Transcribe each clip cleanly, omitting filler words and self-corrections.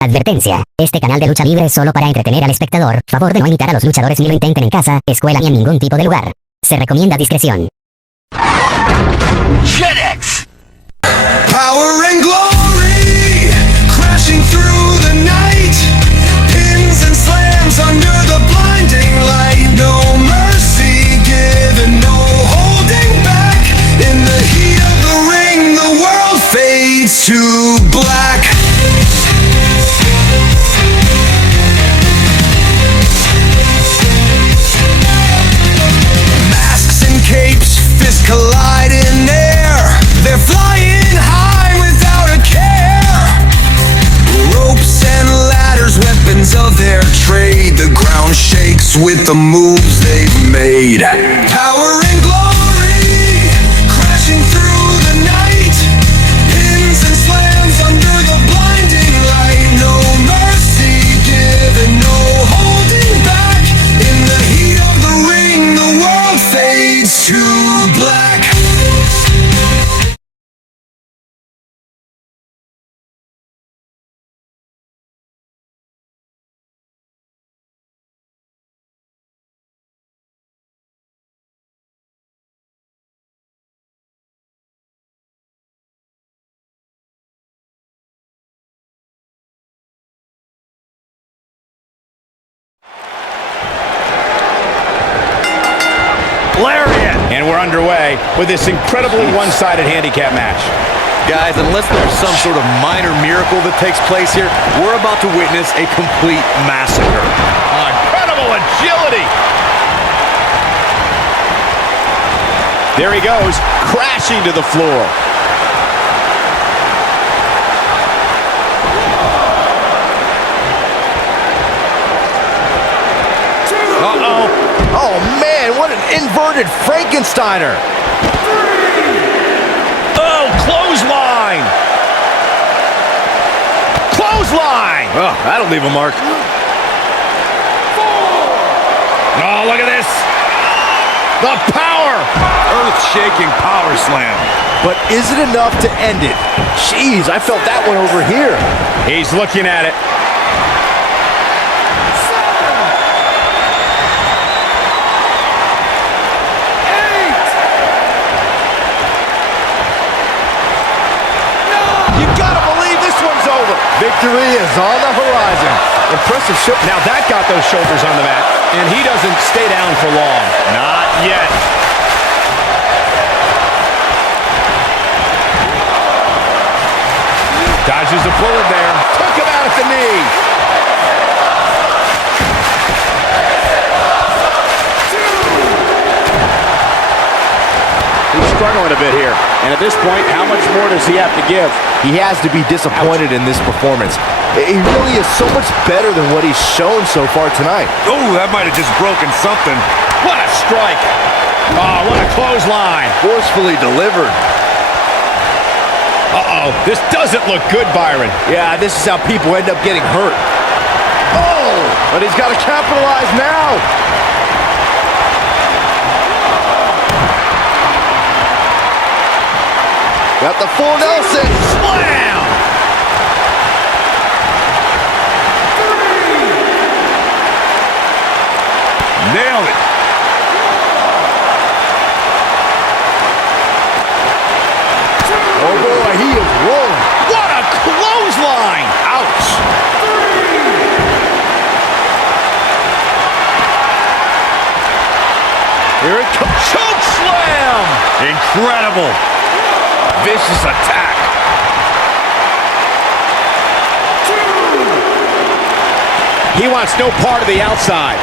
Advertencia. Este canal de lucha libre es solo para entretener al espectador. Favor de no imitar a los luchadores ni lo intenten en casa, escuela ni en ningún tipo de lugar. Se recomienda discreción. JetX! Power and glory, crashing through the night. Pins and slams under the blinding light. No mercy given, no holding back. In the heat of the ring, the world fades to black. Masks and capes, fists collide in air. They're flying high without a care. Ropes and ladders, weapons of their trade. The ground shakes with the moves they've made. Power and glory, crashing through the night. Pins and slams under the blinding light. No mercy given, no holding back. In the heat of the ring, the world fades to black. Lariat! And we're underway with this incredibly one-sided handicap match. Guys, unless there's some sort of minor miracle that takes place here, we're about to witness a complete massacre. Incredible agility! There he goes, crashing to the floor. Uh-oh. Oh, man, what an inverted Frankensteiner. Oh, clothesline! Clothesline! Oh, that'll leave a mark. Oh, look at this! The power! Earth-shaking power slam. But is it enough to end it? Jeez, I felt that one over here. He's looking at it. Victory is on the horizon. Impressive show. Now that got those shoulders on the mat, and he doesn't stay down for long. Not yet. Dodges a bullet there. Took him out at the knee. He's struggling a bit here. And at this point, how much more does he have to give? He has to be disappointed in this performance. He really is so much better than what he's shown so far tonight. Oh, that might have just broken something. What a strike. Oh, what a clothesline. Forcefully delivered. Uh-oh, this doesn't look good, Byron. Yeah, this is how people end up getting hurt. Oh, but he's got to capitalize now. Got the full Nelson. Slam! Nailed it. Oh boy, he is rolling. What a clothesline! Ouch. Here it comes. Choke slam! Incredible. Vicious attack. He wants no part of the outside.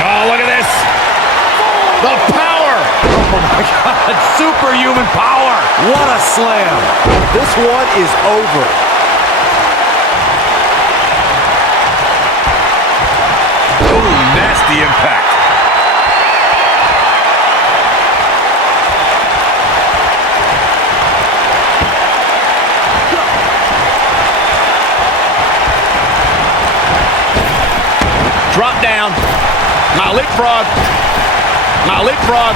Oh, look at this. The power. Oh my God, superhuman power. What a slam. This one is over. Nasty impact. Drop down. Now leapfrog. Now leapfrog.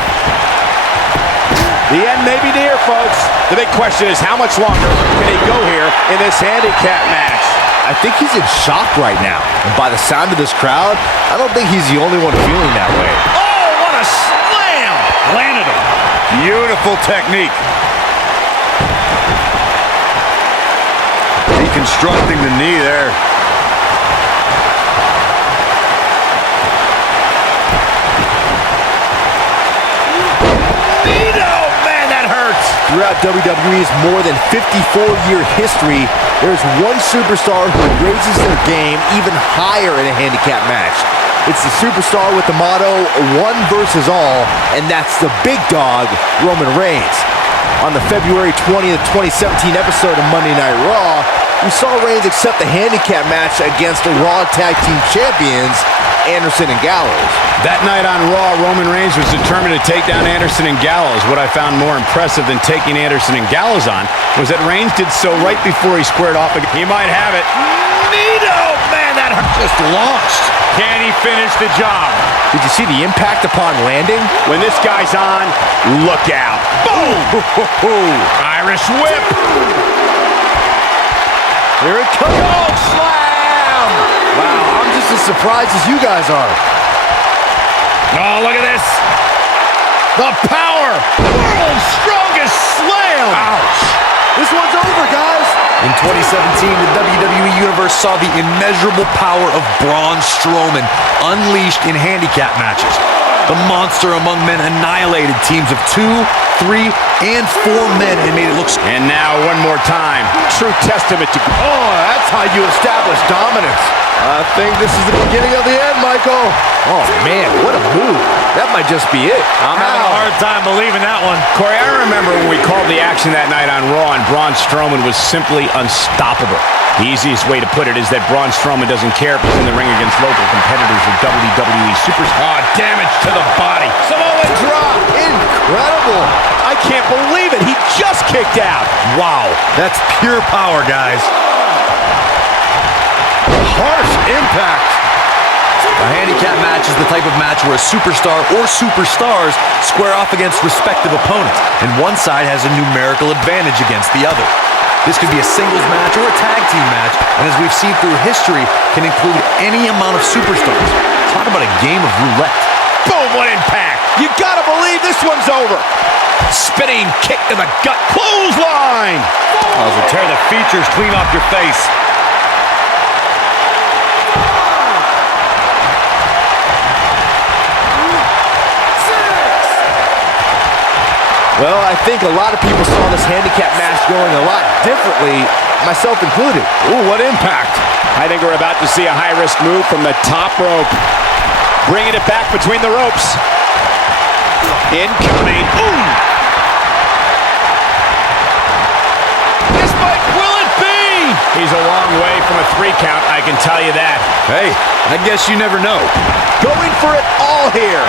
The end may be near, folks. The big question is how much longer can he go here in this handicap match? I think he's in shock right now. And by the sound of this crowd, I don't think he's the only one feeling that way. Oh, what a slam! Landed him. Beautiful technique. Deconstructing the knee there. Throughout WWE's more than 54-year history, there's one superstar who raises their game even higher in a handicap match. It's the superstar with the motto, one versus all, and that's the big dog, Roman Reigns. On the February 20th, 2017 episode of Monday Night Raw, we saw Reigns accept the handicap match against the Raw Tag Team Champions, Anderson and Gallows. That night on Raw, Roman Reigns was determined to take down Anderson and Gallows. What I found more impressive than taking Anderson and Gallows on was that Reigns did so right before he squared off. He might have it. Nito! Man, that hurt. Just launched. Can he finish the job? Did you see the impact upon landing? When this guy's on, look out. Boom! Irish whip. Here it comes. Oh, slam! Wow, I'm just as surprised as you guys are. Oh, look at this. The power. World's strongest slam. Ouch. This one's over, guys. In 2017, the WWE Universe saw the immeasurable power of Braun Strowman unleashed in handicap matches. The monster among men annihilated teams of 2, 3, and 4 men and made it look... And now, one more time, true testament to... Oh, that's how you establish dominance. I think this is the beginning of the end, Michael. Oh, man, what a move. That might just be it. I'm having a hard time believing that one. Corey, I remember when we called the action that night on Raw and Braun Strowman was simply unstoppable. The easiest way to put it is that Braun Strowman doesn't care if he's in the ring against local competitors or WWE superstars. Oh, damage to the body. Samoa drop. Incredible. I can't believe it. He just kicked out. Wow, that's pure power, guys. Harsh impact. A handicap match is the type of match where a superstar or superstars square off against respective opponents, and one side has a numerical advantage against the other. This could be a singles match or a tag team match, and as we've seen through history, can include any amount of superstars. Talk about a game of roulette. Boom, what impact. You gotta believe this one's over. Spinning kick to the gut. Clothesline. Oh, so tear the features clean off your face. Well, I think a lot of people saw this handicap match going a lot differently, myself included. Ooh, what impact. I think we're about to see a high-risk move from the top rope. Bringing it back between the ropes. Incoming. Ooh! This might, will it be? He's a long way from a 3 count, I can tell you that. Hey, I guess you never know. Going for it all here.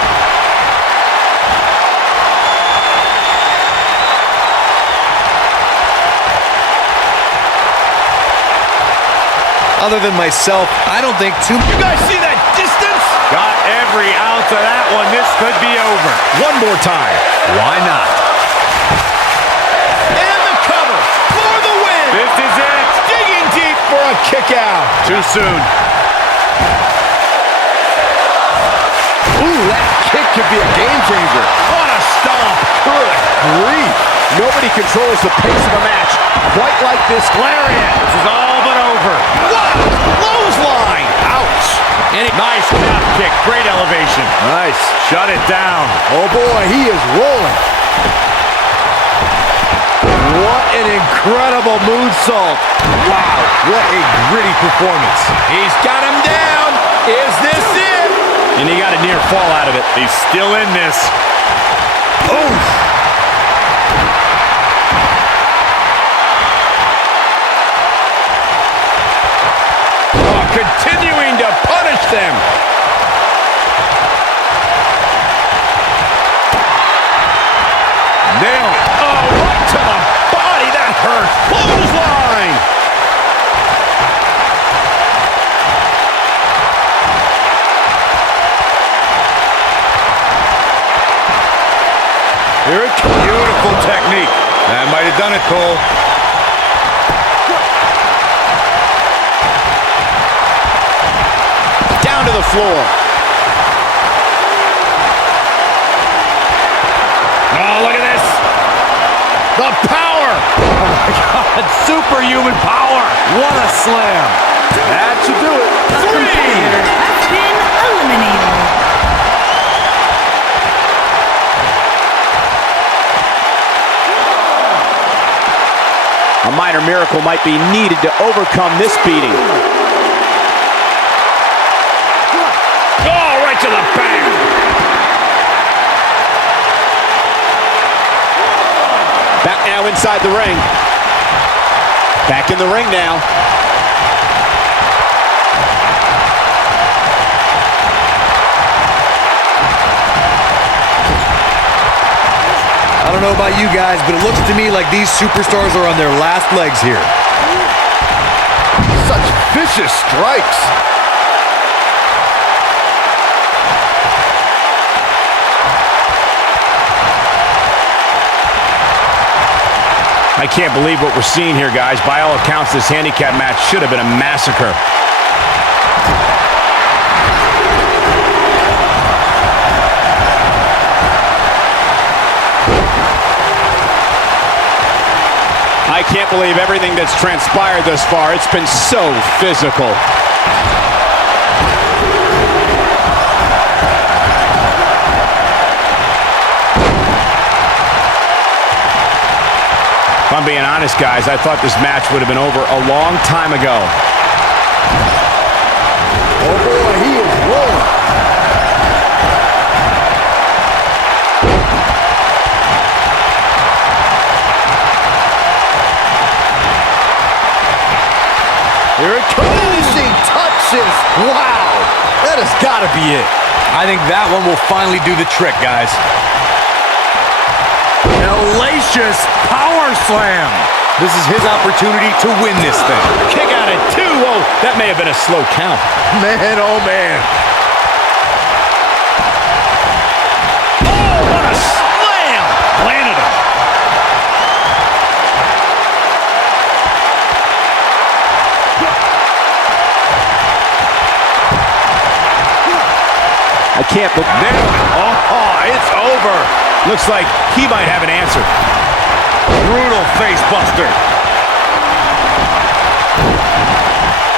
Other than myself, I don't think too... You guys see that distance? Got every ounce of that one. This could be over. One more time. Why not? And the cover for the win. This is it. Digging deep for a kick out. Too soon. Ooh, that kick could be a game changer. What a stomp. Good grief. Nobody controls the pace of a match quite like this. Lariat. This is all but over. What? Clothesline. Ouch. And nice calf kick. Great elevation. Nice. Shut it down. Oh, boy, he is rolling. What an incredible moonsault. Wow, what a gritty performance. He's got him down. Is this it? And he got a near fall out of it. He's still in this. Oof. Continuing to punish them. Nailed it. Oh, right to the body. That hurt. Clothesline. Here it comes. Beautiful. Beautiful technique. That might have done it, Cole. Down to the floor. Oh, look at this. The power. Oh, my God. Superhuman power. What a slam. That should do it. The competitor has been eliminated. A minor miracle might be needed to overcome this beating. Oh, right to the back. Back now inside the ring. Back in the ring now. I don't know about you guys, but it looks to me like these superstars are on their last legs here. Such vicious strikes. I can't believe what we're seeing here, guys. By all accounts, this handicap match should have been a massacre. I can't believe everything that's transpired thus far. It's been so physical. If I'm being honest, guys, I thought this match would have been over a long time ago. Oh boy, he is rolling. Here it comes. Finishing touches. Wow. That has got to be it. I think that one will finally do the trick, guys. Hellacious power slam. This is his opportunity to win this thing. Kick out at 2. Oh, that may have been a slow count. Man, oh man. Oh, what a slam! Landed him. I can't believe There. Oh, it's over. Looks like he might have an answer. Brutal face buster.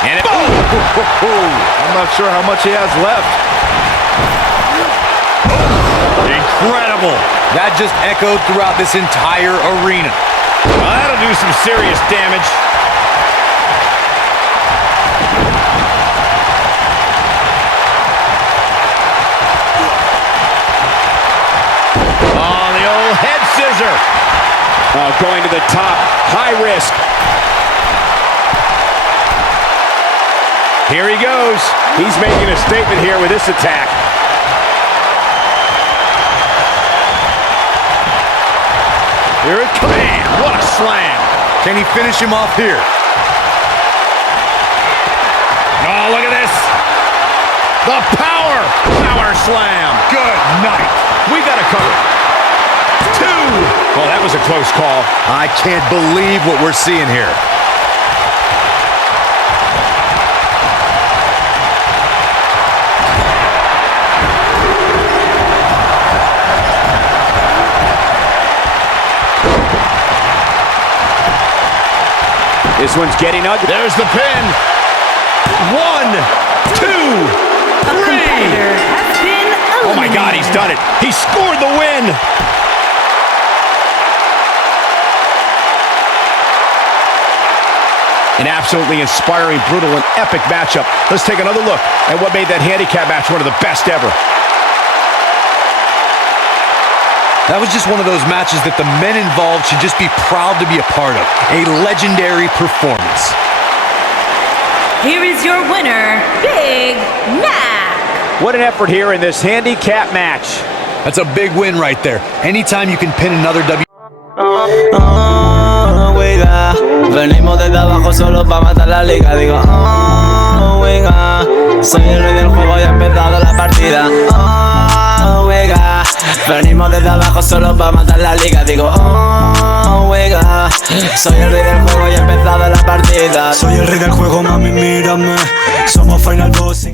And it, I'm not sure how much he has left. incredible. That just echoed throughout this entire arena. Well, that'll do some serious damage. Oh, the old head scissor. Oh, going to the top. High risk. Here he goes. He's making a statement here with this attack. Here it comes. Man, what a slam. Can he finish him off here? Oh, look at this. The power. Power slam. Good night. We got to cover. 2. Well, that was a close call. I can't believe what we're seeing here. This one's getting ugly. There's the pin. 1, 2, 3. Has been Oh my God, he's done it. He scored the win. An absolutely inspiring, brutal, and epic matchup. Let's take another look at what made that handicap match one of the best ever. That was just one of those matches that the men involved should just be proud to be a part of. A legendary performance. Here is your winner, Big Mac. What an effort here in this handicap match. That's a big win right there. Anytime you can pin another Oiga, venimos desde abajo solo para matar la liga. Digo, oiga, soy el rey del juego y ha empezado la partida. Oiga, Venimos desde abajo solo para matar la liga. Digo, oh, wega. Soy el rey del juego y he empezado la partida. Soy el rey del juego, mami, mírame. Somos Final Boss.